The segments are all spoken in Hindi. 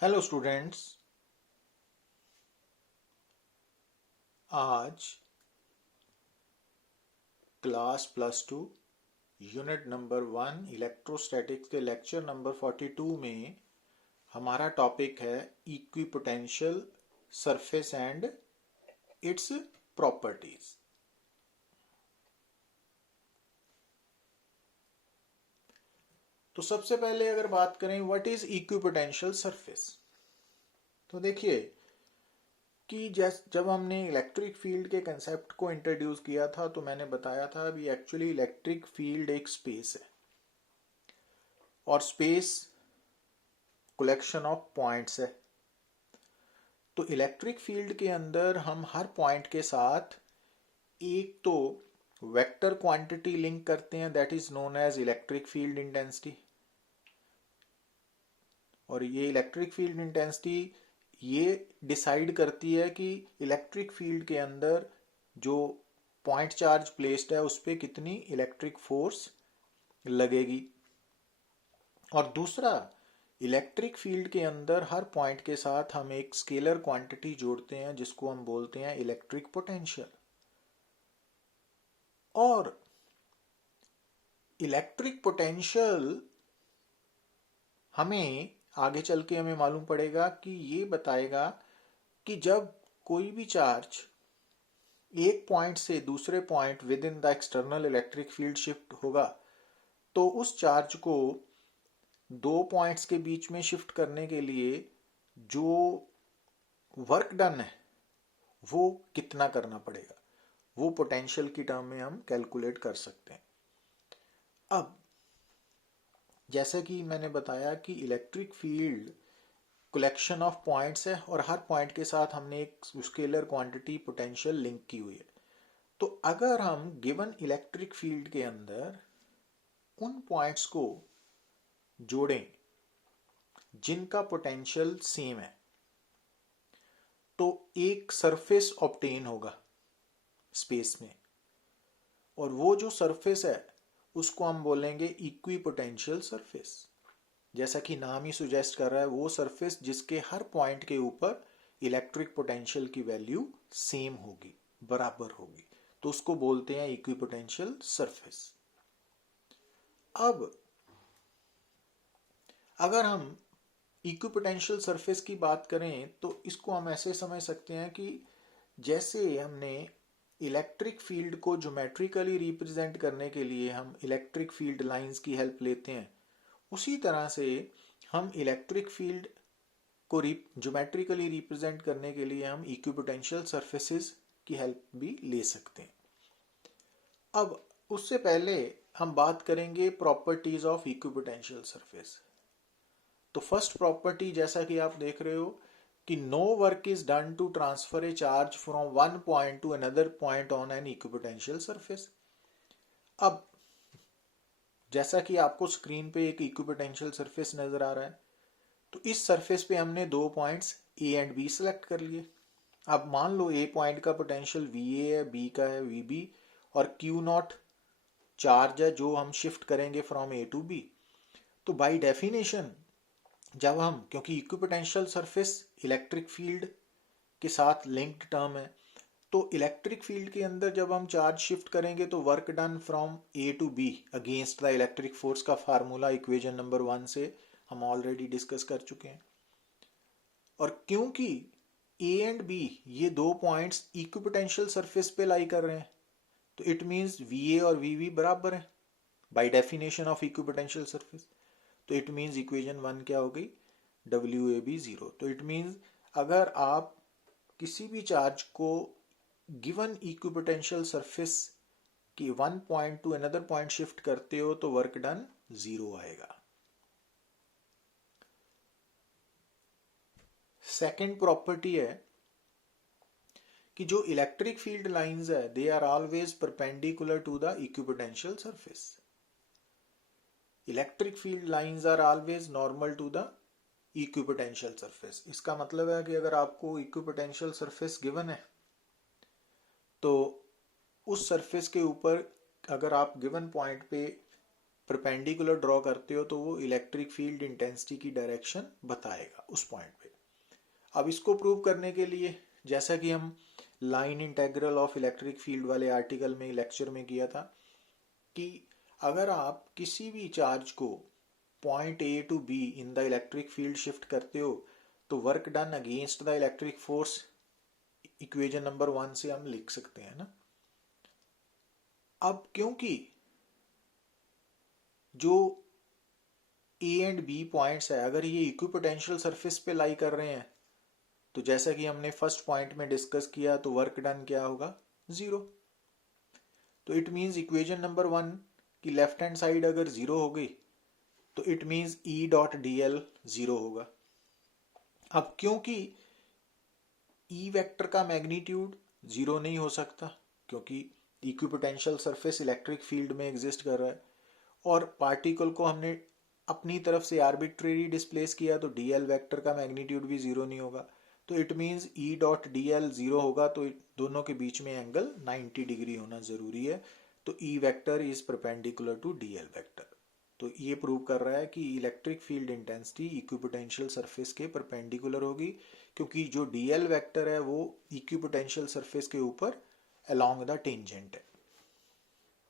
Hello students. आज क्लास +2 यूनिट नंबर 1 इलेक्ट्रोस्टैटिक्स के लेक्चर नंबर 42 में हमारा टॉपिक है equipotential surface and its properties. तो सबसे पहले अगर बात करें व्हाट इज इक्विपोटेंशियल सरफेस, तो देखिए कि जब हमने इलेक्ट्रिक फील्ड के कंसेप्ट को इंट्रोड्यूस किया था तो मैंने बताया था अभी एक्चुअली इलेक्ट्रिक फील्ड एक स्पेस है और स्पेस कलेक्शन ऑफ पॉइंट्स है। तो इलेक्ट्रिक फील्ड के अंदर हम हर पॉइंट के साथ एक तो वेक्टर क्वांटिटी लिंक करते हैं, that is known as electric field intensity. और ये इलेक्ट्रिक फील्ड इंटेंसिटी ये डिसाइड करती है कि इलेक्ट्रिक फील्ड के अंदर जो पॉइंट चार्ज प्लेस्ड है उस पर कितनी इलेक्ट्रिक फोर्स लगेगी। और दूसरा, इलेक्ट्रिक फील्ड के अंदर हर पॉइंट के साथ हम एक स्केलर क्वांटिटी जोड़ते हैं जिसको हम बोलते हैं इलेक्ट्रिक पोटेंशियल। और इलेक्ट्रिक पोटेंशियल हमें आगे चल के हमें मालूम पड़ेगा कि ये बताएगा कि जब कोई भी चार्ज एक पॉइंट से दूसरे point with in the external electric field shift होगा तो उस चार्ज को दो पॉइंट्स के बीच में शिफ्ट करने के लिए जो वर्क डन है वो कितना करना पड़ेगा, वो पोटेंशियल की टर्म में हम कैलकुलेट कर सकते हैं। अब जैसे कि मैंने बताया कि electric field collection of points है और हर पॉइंट के साथ हमने एक स्केलर क्वांटिटी पोटेंशियल लिंक की हुई है। तो अगर हम गिवन इलेक्ट्रिक फील्ड के अंदर उन पॉइंट्स को जोड़ें जिनका पोटेंशियल सेम है तो एक सरफेस ऑब्टेन होगा स्पेस में, और वो जो सरफेस है उसको हम बोलेंगे इक्विपोटेंशियल सरफेस। जैसा कि नाम ही सुजेस्ट कर रहा है, वो सरफेस जिसके हर पॉइंट के ऊपर इलेक्ट्रिक पोटेंशियल की वैल्यू सेम होगी, बराबर होगी, तो उसको बोलते हैं इक्विपोटेंशियल सरफेस। अब अगर हम इक्विपोटेंशियल सरफेस की बात करें तो इसको हम ऐसे समझ सकते हैं कि जैसे हमने इलेक्ट्रिक फील्ड को ज्योमेट्रिकली रिप्रेजेंट करने के लिए हम इलेक्ट्रिक फील्ड लाइंस की हेल्प लेते हैं, उसी तरह से हम इलेक्ट्रिक फील्ड को ज्योमेट्रिकली रिप्रेजेंट करने के लिए हम इक्विपोटेंशियल सरफेसेस की हेल्प भी ले सकते हैं। अब उससे पहले हम बात करेंगे प्रॉपर्टीज ऑफ इक्विपोटेंशियल सरफेस। तो फर्स्ट प्रॉपर्टी जैसा कि आप देख रहे हो कि no work is done to transfer a charge from one point to another point on an equipotential surface. अब जैसा कि आपको स्क्रीन पे एक इक्विपोटेंशियल सरफेस नजर आ रहा है, तो इस सरफेस पे हमने दो points A and B select कर लिए। अब मान लो ए पॉइंट का पोटेंशियल वी ए है, बी का है वी बी, और क्यू नॉट चार्ज है जो हम शिफ्ट करेंगे फ्रॉम ए टू बी। तो बाय डेफिनेशन जब हम, क्योंकि इक्विपोटेंशियल सरफेस इलेक्ट्रिक फील्ड के साथ लिंक्ड टर्म है, तो इलेक्ट्रिक फील्ड के अंदर जब हम चार्ज शिफ्ट करेंगे तो work done from A to B against the electric force का फार्मूला इक्वेशन नंबर 1 से हम ऑलरेडी डिस्कस कर चुके हैं। और क्योंकि ए एंड बी ये दो पॉइंट्स इक्विपोटेंशियल सरफेस पे लाई कर रहे हैं तो इट मींस वी ए और वी वी बराबर है by definition of equipotential surface. तो इट मींस इक्वेशन 1 क्या हो गई, डब्ल्यू ए बी जीरो। तो इट मींस अगर आप किसी भी चार्ज को गिवन इक्विपोटेंशियल सरफेस की one point to another point shift करते हो तो वर्क डन जीरो आएगा। सेकेंड प्रॉपर्टी है कि जो इलेक्ट्रिक फील्ड लाइंस है they are always perpendicular to the equipotential surface. Electric field lines are always normal to the equipotential surface. इसका मतलब है कि अगर आपको इक्विपोटेंशियल सरफेस गिवन है तो उस सरफेस के ऊपर अगर आप गिवन पॉइंट पे परपेंडिकुलर ड्रॉ करते हो तो वो इलेक्ट्रिक फील्ड इंटेंसिटी की डायरेक्शन बताएगा उस पॉइंट पे। अब इसको प्रूव करने के लिए जैसा कि हम line integral of electric field वाले आर्टिकल में लेक्चर में किया था कि अगर आप किसी भी चार्ज को point A to B in the electric field shift करते हो तो work done against the electric force equation number 1 से हम लिख सकते हैं ना। अब क्योंकि जो ए एंड बी पॉइंट्स है अगर ये इक्विपोटेंशियल सरफेस पे लाई कर रहे हैं तो जैसा कि हमने फर्स्ट पॉइंट में डिस्कस किया तो वर्क डन क्या होगा, 0। तो इट मींस इक्वेशन नंबर 1 की लेफ्ट हैंड साइड अगर 0 हो गई तो it means E dot D L 0 होगा। अब क्योंकि ई वेक्टर का मैग्नीट्यूड 0 नहीं हो सकता क्योंकि इक्विपोटेंशियल सरफेस इलेक्ट्रिक फील्ड में एग्जिस्ट कर रहा है और पार्टिकल को हमने अपनी तरफ से आर्बिट्रेरी डिस्प्लेस किया तो डी एल वैक्टर का मैग्नीट्यूड भी 0 नहीं होगा। तो it means E dot D L 0 होगा तो दोनों के बीच में एंगल 90 डिग्री होना जरूरी है। तो E vector is perpendicular to D L vector. तो ये प्रूव कर रहा है कि electric field intensity equipotential surface के परपेंडिकुलर होगी क्योंकि जो डी एल वैक्टर है वो इक्विपोटेंशियल सरफेस के ऊपर अलोंग द टेंजेंट है।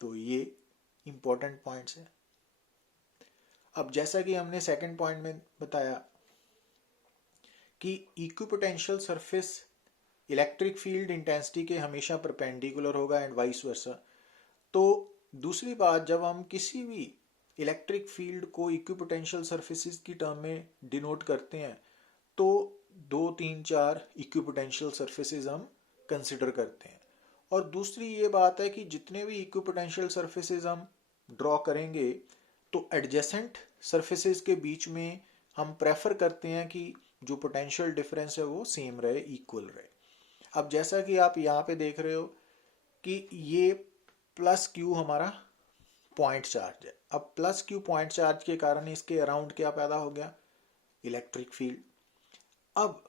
तो ये इंपॉर्टेंट पॉइंट्स है। अब जैसा कि हमने सेकंड पॉइंट में बताया कि equipotential surface electric field intensity के हमेशा परपेंडिकुलर होगा एंड वाइस वर्सा। तो दूसरी बात, जब हम किसी भी इलेक्ट्रिक फील्ड को इक्विपोटेंशियल सरफेसेस की टर्म में डिनोट करते हैं तो 2, 3, 4 इक्विपोटेंशियल सरफेसेस हम कंसिडर करते हैं। और दूसरी ये बात है कि जितने भी इक्विपोटेंशियल सरफेसेस हम ड्रॉ करेंगे तो एडजेसेंट सरफेसेस के बीच में हम प्रेफर करते हैं कि जो पोटेंशियल डिफरेंस है वो सेम रहे, इक्वल रहे। अब जैसा कि आप यहाँ पे देख रहे हो कि ये प्लस क्यू हमारा पॉइंट चार्ज है। अब प्लस क्यू पॉइंट चार्ज के कारण इसके अराउंड क्या पैदा हो गया, इलेक्ट्रिक फील्ड। अब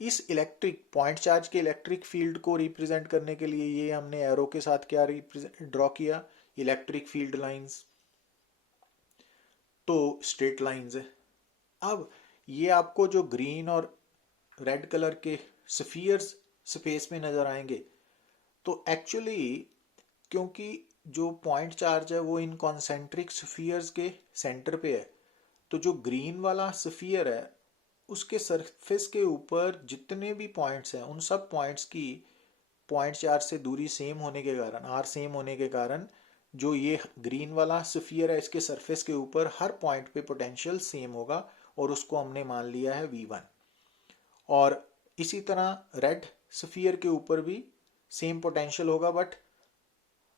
इस इलेक्ट्रिक पॉइंट चार्ज के इलेक्ट्रिक फील्ड को रिप्रेजेंट करने के लिए ये हमने एरो के साथ क्या ड्रॉ किया, इलेक्ट्रिक फील्ड लाइंस। तो स्ट्रेट लाइंस है। अब ये आपको जो ग्रीन और रेड कलर के स्फीयर्स स्पेस में नजर आएंगे तो एक्चुअली क्योंकि जो पॉइंट चार्ज है वो इन कॉन्सेंट्रिक स्फीयर्स के सेंटर पे है तो जो ग्रीन वाला स्फीयर है उसके सरफेस के ऊपर जितने भी पॉइंट्स हैं उन सब पॉइंट्स की पॉइंट चार्ज से दूरी सेम होने के कारण, आर सेम होने के कारण, जो ये ग्रीन वाला स्फीयर है इसके सरफेस के ऊपर हर पॉइंट पे पोटेंशियल सेम होगा और उसको हमने मान लिया है V1। और इसी तरह रेड स्फीयर के ऊपर भी सेम पोटेंशियल होगा बट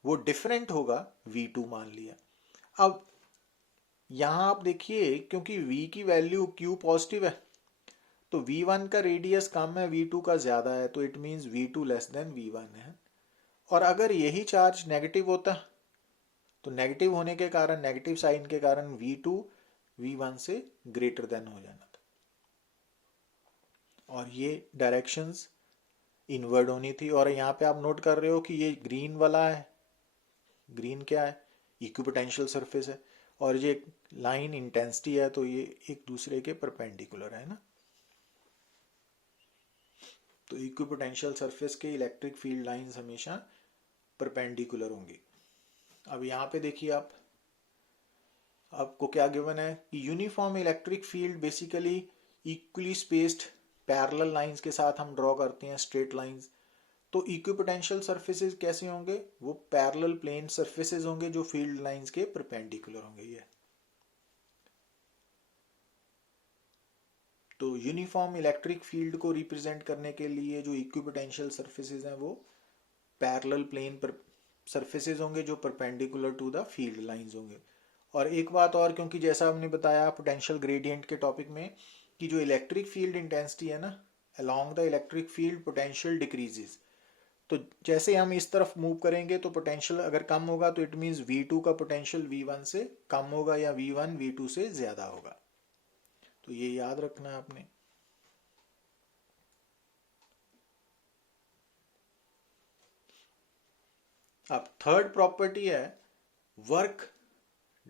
वो डिफरेंट होगा, V2 मान लिया। अब यहां आप देखिए क्योंकि V की वैल्यू Q पॉजिटिव है तो V1 का रेडियस कम है, V2 का ज्यादा है, तो it means V2 less than V1 है। और अगर यही चार्ज नेगेटिव होता तो नेगेटिव होने के कारण, नेगेटिव साइन के कारण V2 V1 से ग्रेटर देन हो जाना था और ये डायरेक्शंस इनवर्ड होनी थी। और यहाँ पे आप नोट कर रहे हो कि ये ग्रीन वाला है, ग्रीन क्या है, इक्विपोटेंशियल सरफेस है और ये लाइन इंटेंसिटी है तो ये एक दूसरे के परपेंडिकुलर है ना। तो इक्विपोटेंशियल सरफेस के इलेक्ट्रिक फील्ड लाइंस हमेशा परपेंडिकुलर होंगी। अब यहाँ पे देखिए आपको क्या गिवन है कि uniform electric field basically equally spaced parallel lines के साथ हम ड्रॉ करते हैं, स्ट्रेट लाइंस। तो इक्विपोटेंशियल सरफेसेस कैसे होंगे, वो पैरेलल प्लेन सरफेसेस होंगे जो फील्ड लाइंस के परपेंडिकुलर होंगे। ये तो यूनिफॉर्म इलेक्ट्रिक फील्ड को रिप्रेजेंट करने के लिए जो इक्विपोटेंशियल सरफेसेस हैं वो पैरेलल प्लेन पर सरफेसेस होंगे जो perpendicular to the field lines होंगे। और एक बात और, क्योंकि जैसा हमने बताया पोटेंशियल ग्रेडियंट के टॉपिक में कि जो इलेक्ट्रिक फील्ड इंटेंसिटी है ना, along the electric field potential decreases. तो जैसे हम इस तरफ मूव करेंगे तो पोटेंशियल अगर कम होगा तो इट मींस V2 का पोटेंशियल V1 से कम होगा या V1 V2 से ज्यादा होगा। तो ये याद रखना है आपने। अब थर्ड प्रॉपर्टी है work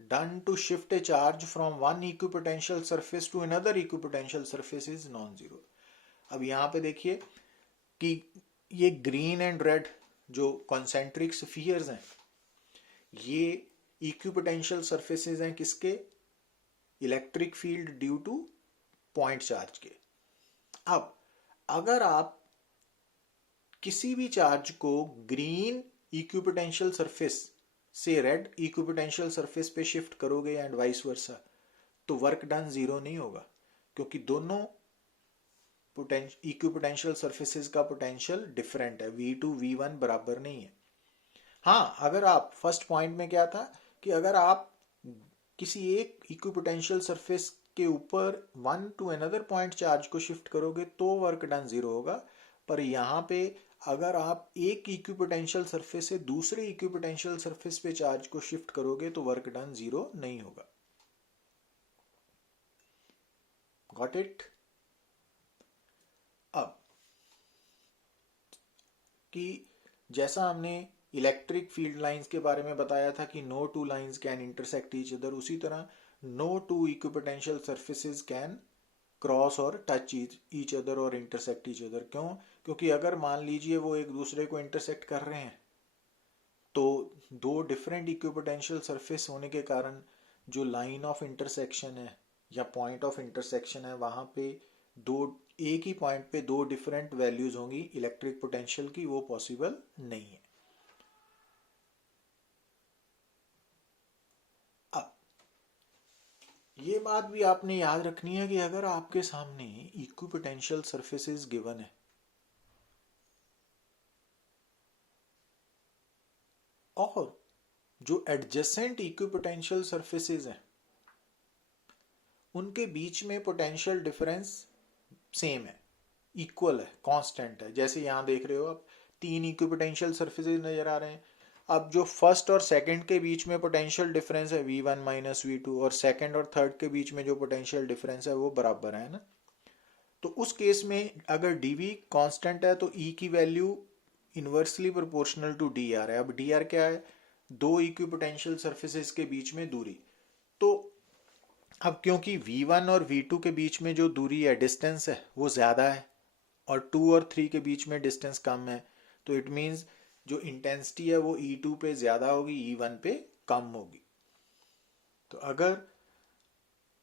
done to shift a charge from one equipotential surface to another equipotential surface is non-zero। अब यहाँ पे देखिए कि ये ग्रीन एंड रेड जो कॉन्सेंट्रिक स्फीयर्स हैं, ये इक्विपोटेंशियल सरफेसेस हैं किसके? Electric field due two point charge के। अब अगर आप किसी भी चार्ज को ग्रीन इक्विपोटेंशियल सरफेस से रेड इक्विपोटेंशियल सरफेस पे शिफ्ट करोगे एंड वाइस वर्सा, तो वर्क डन जीरो नहीं होगा, क्योंकि दोनों इक्विपोटेंशियल सरफेसेस का पोटेंशियल डिफरेंट है, V2 V1 बराबर नहीं है। हाँ, अगर आप फर्स्ट पॉइंट में क्या था कि अगर आप किसी एक इक्विपोटेंशियल सरफेस के ऊपर one two another point charge को शिफ्ट करोगे तो वर्क डन जीरो होगा, पर यहाँ पे अगर आप एक इक्विपोटेंशियल सरफेस से दूसरे इक्विपोटेंशियल सरफेस पे चार्ज को शिफ्ट करोगे तो वर्क डन जीरो नहीं होगा। Got it? अब कि जैसा हमने इलेक्ट्रिक फील्ड लाइंस के बारे में बताया था कि no two lines can intersect each other, उसी तरह no two equipotential surfaces can cross और टच ईच अदर और इंटरसेक्ट ईच अदर। क्यों? क्योंकि अगर मान लीजिए वो एक दूसरे को इंटरसेक्ट कर रहे हैं तो दो डिफरेंट इक्विपोटेंशियल सरफेस होने के कारण जो लाइन ऑफ इंटरसेक्शन है या पॉइंट ऑफ इंटरसेक्शन है, वहां पे दो एक ही पॉइंट पे दो डिफरेंट वैल्यूज होंगी इलेक्ट्रिक पोटेंशियल की, वो पॉसिबल नहीं है। अब ये बात भी आपने याद रखनी है कि अगर आपके सामने इक्विपोटेंशियल सरफेसेस गिवन है और जो एडजेसेंट इक्विपोटेंशियल सरफेसेस हैं उनके बीच में पोटेंशियल डिफरेंस सेम है, इक्वल है, कांस्टेंट है। जैसे यहां देख रहे हो आप, तीन इक्विपोटेंशियल सरफेसेस नजर आ रहे हैं। अब जो फर्स्ट और सेकंड के बीच में पोटेंशियल डिफरेंस है V1 माइनस V2, और सेकंड और थर्ड के बीच में जो पोटेंशियल डिफरेंस है वो बराबर है ना। तो उस केस में अगर dV कांस्टेंट है तो E की value inversely proportional to dr है। अब dr क्या है? दो इक्विपोटेंशियल सरफेसेस के बीच में दूरी। तो अब क्योंकि V1 और V2 के बीच में जो दूरी है, डिस्टेंस है, वो ज्यादा है और 2 और 3 के बीच में डिस्टेंस कम है, तो इट मींस जो इंटेंसिटी है वो E2 पे ज्यादा होगी, E1 पे कम होगी। तो अगर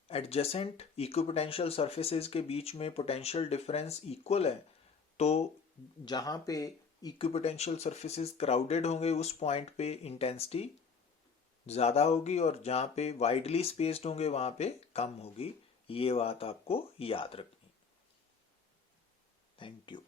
एडजेसेंट इक्विपोटेंशियल सरफेसेस के बीच में पोटेंशियल डिफरेंस इक्वल है तो जहां पे इक्विपोटेंशियल सरफेसेस क्राउडेड होंगे उस पॉइंट पे इंटेंसिटी ज्यादा होगी और जहां पे वाइडली स्पेस्ड होंगे वहां पे कम होगी। ये बात आपको याद रखनी। Thank you.